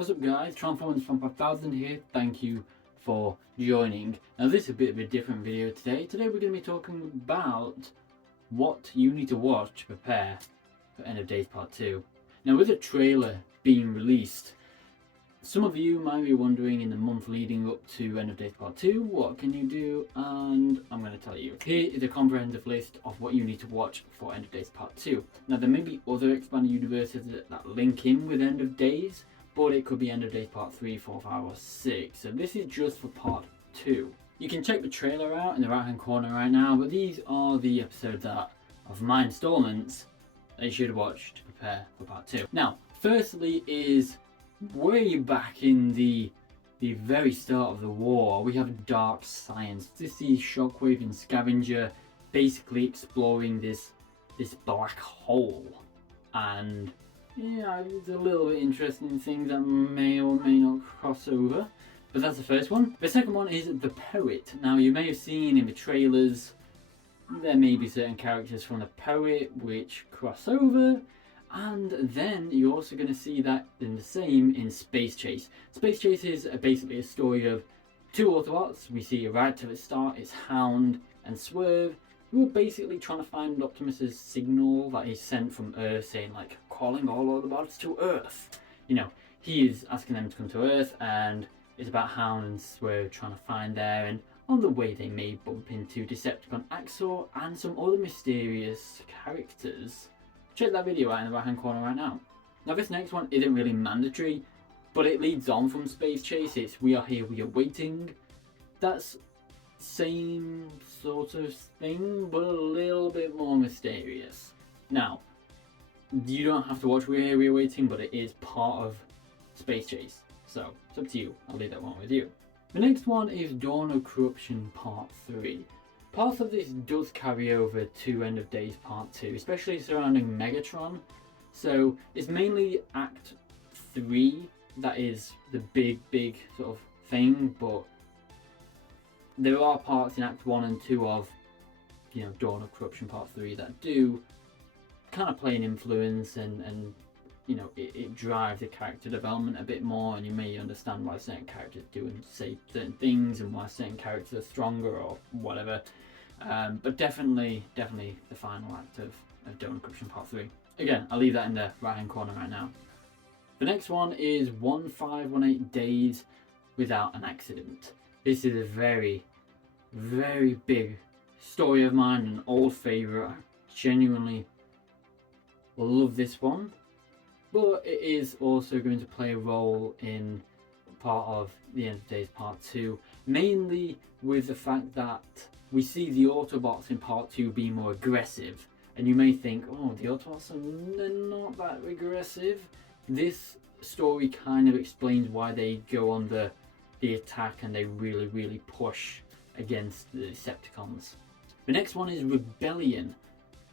What's up guys, Transformers from 5000 here, thank you for joining. Now this is a bit of a different video today. Today we're going to be talking about what you need to watch to prepare for End of Days Part 2. Now with a trailer being released, some of you might be wondering in the month leading up to End of Days Part 2, what can you do? And I'm going to tell you. Here is a comprehensive list of what you need to watch for End of Days Part 2. Now there may be other expanded universes that link in with End of Days, but it could be End of Days Part 3, 4, 5 or 6. So this is just for Part 2. You can check the trailer out in the right hand corner right now, but these are the episodes of my installments that you should watch to prepare for Part 2. Now, firstly is way back in the very start of the war, we have Dark Science. This is Shockwave and Scavenger basically exploring this black hole, and yeah, it's a little bit interesting things that may or may not cross over. But that's the first one. The second one is The Poet. Now you may have seen in the trailers there may be certain characters from The Poet which cross over, and then you're also going to see that in the same in Space Chase. Space Chase is basically a story of two Autobots. We see right to the start, it's Hound and Swerve, who are basically trying to find Optimus's signal that he's sent from Earth, saying like, calling all Autobots to Earth. You know, he is asking them to come to Earth, and it's about Hound and Swerve trying to find there, and on the way they may bump into Decepticon Axor and some other mysterious characters. Check that video out in the right hand corner right now. Now this next one isn't really mandatory, but it leads on from Space Chase. It's We Are Here, We Are Waiting. That's same sort of thing, but a little bit more mysterious. Now, you don't have to watch We Are Here, We Are Waiting, but it is part of Space Chase. So, it's up to you. I'll leave that one with you. The next one is Dawn of Corruption Part 3. Part of this does carry over to End of Days Part 2, especially surrounding Megatron. So it's mainly Act 3 that is the big sort of thing, but there are parts in Act 1 and 2 of, you know, Dawn of Corruption Part 3 that do kind of play an influence, and you know, it drives the character development a bit more, and you may understand why certain characters do and say certain things and why certain characters are stronger or whatever. But definitely the final act of Dawn of Corruption Part 3. Again, I'll leave that in the right hand corner right now. The next one is 1518 Days Without an Accident. This is a very big story of mine, an old favourite. I genuinely love this one, but it is also going to play a role in part of the End of Days Part 2, mainly with the fact that we see the Autobots in Part 2 be more aggressive, and you may think, oh, the Autobots they're not that aggressive. This story kind of explains why they go on the attack and they really push against the Decepticons. The next one is Rebellion.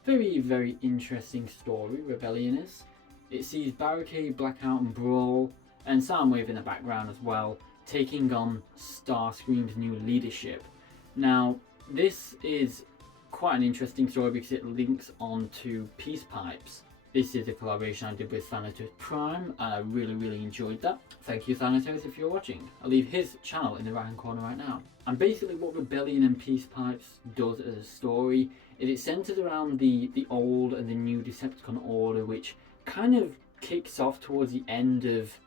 Very interesting story, Rebellion is. It sees Barricade, Blackout and Brawl, and Soundwave in the background as well, taking on Starscream's new leadership. Now, this is quite an interesting story because it links on to Peace Pipes. This is a collaboration I did with Thanatos Prime, and I really enjoyed that. Thank you, Thanatos, if you're watching. I'll leave his channel in the right hand corner right now. And basically what Rebellion and Peace Pipes does as a story is it centers around the old and the new Decepticon order, which kind of kicks off towards the end of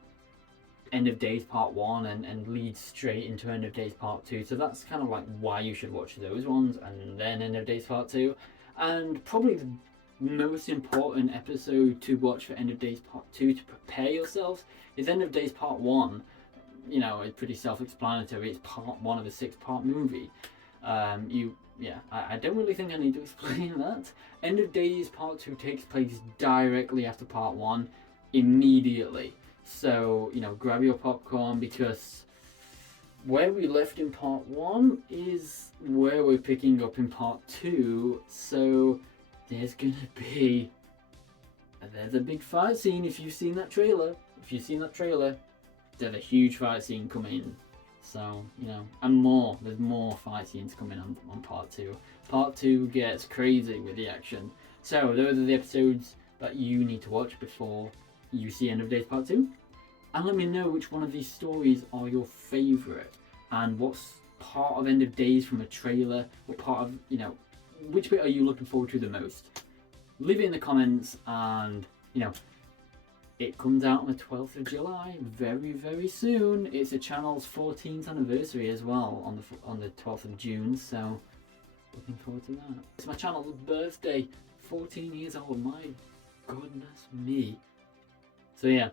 Days Part 1 and leads straight into End of Days Part 2. So that's kind of like why you should watch those ones, and then End of Days Part 2. And probably the most important episode to watch for End of Days Part 2 to prepare yourselves is End of Days Part 1. You know, it's pretty self-explanatory. It's Part 1 of a 6-part movie. I don't really think I need to explain that. End of Days Part 2 takes place directly after Part 1, immediately. So, you know, grab your popcorn, because where we left in Part 1 is where we're picking up in Part 2. So there's a big fight scene. If you've seen that trailer, there's a huge fight scene coming. So, you know, and there's more fight scenes coming on Part 2. Part 2 gets crazy with the action. So those are the episodes that you need to watch before you see End of Days Part 2. and let me know which one of these stories are your favourite, and what's part of End of Days from a trailer, what part of, you know, which bit are you looking forward to the most? Leave it in the comments, and, you know, it comes out on the 12th of July, very, very soon. It's the channel's 14th anniversary as well, on the 12th of June, so looking forward to that. It's my channel's birthday, 14 years old, my goodness me. So yeah,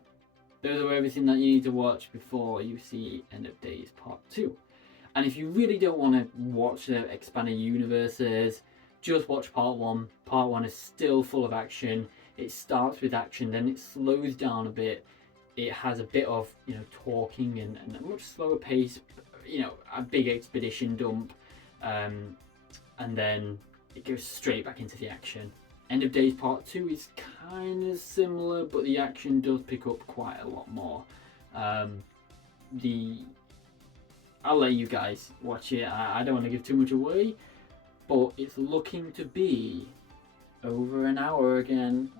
those are everything that you need to watch before you see End of Days Part 2. And if you really don't want to watch the expanded universes, just watch Part 1. Part 1 is still full of action. It starts with action, then it slows down a bit. It has a bit of, you know, talking and a much slower pace, you know, a big expedition dump, and then it goes straight back into the action. End of Days Part 2 is kind of similar, but the action does pick up quite a lot more. I'll let you guys watch it. I don't want to give too much away, but it's looking to be over an hour again.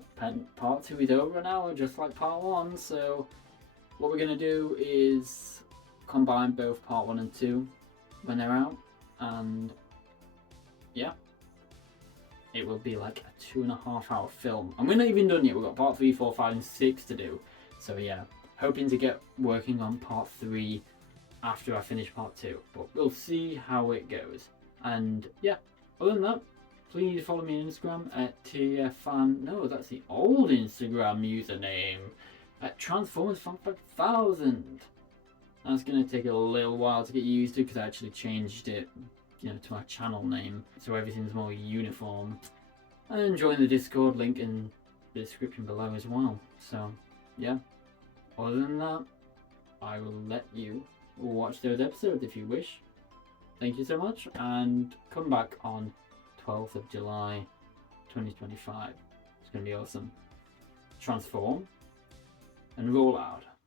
Part 2 is over an hour, just like Part 1. So what we're going to do is combine both Part 1 and 2 when they're out, and yeah, it will be like a 2.5 hour film. And we're not even done yet. We've got Part 3, 4, 5 and 6 to do. So yeah, hoping to get working on Part 3 after I finish Part 2, but we'll see how it goes. And yeah, other than that, please follow me on Instagram at TFFan. No, that's the old Instagram username, at TransformersFan5000. That's going to take a little while to get used to because I actually changed it, you know, to my channel name, so everything's more uniform. And join the Discord, link in the description below as well. So yeah, other than that, I will let you watch those episodes if you wish. Thank you so much, and come back on 12th of July 2025. It's going to be awesome. Transform and roll out.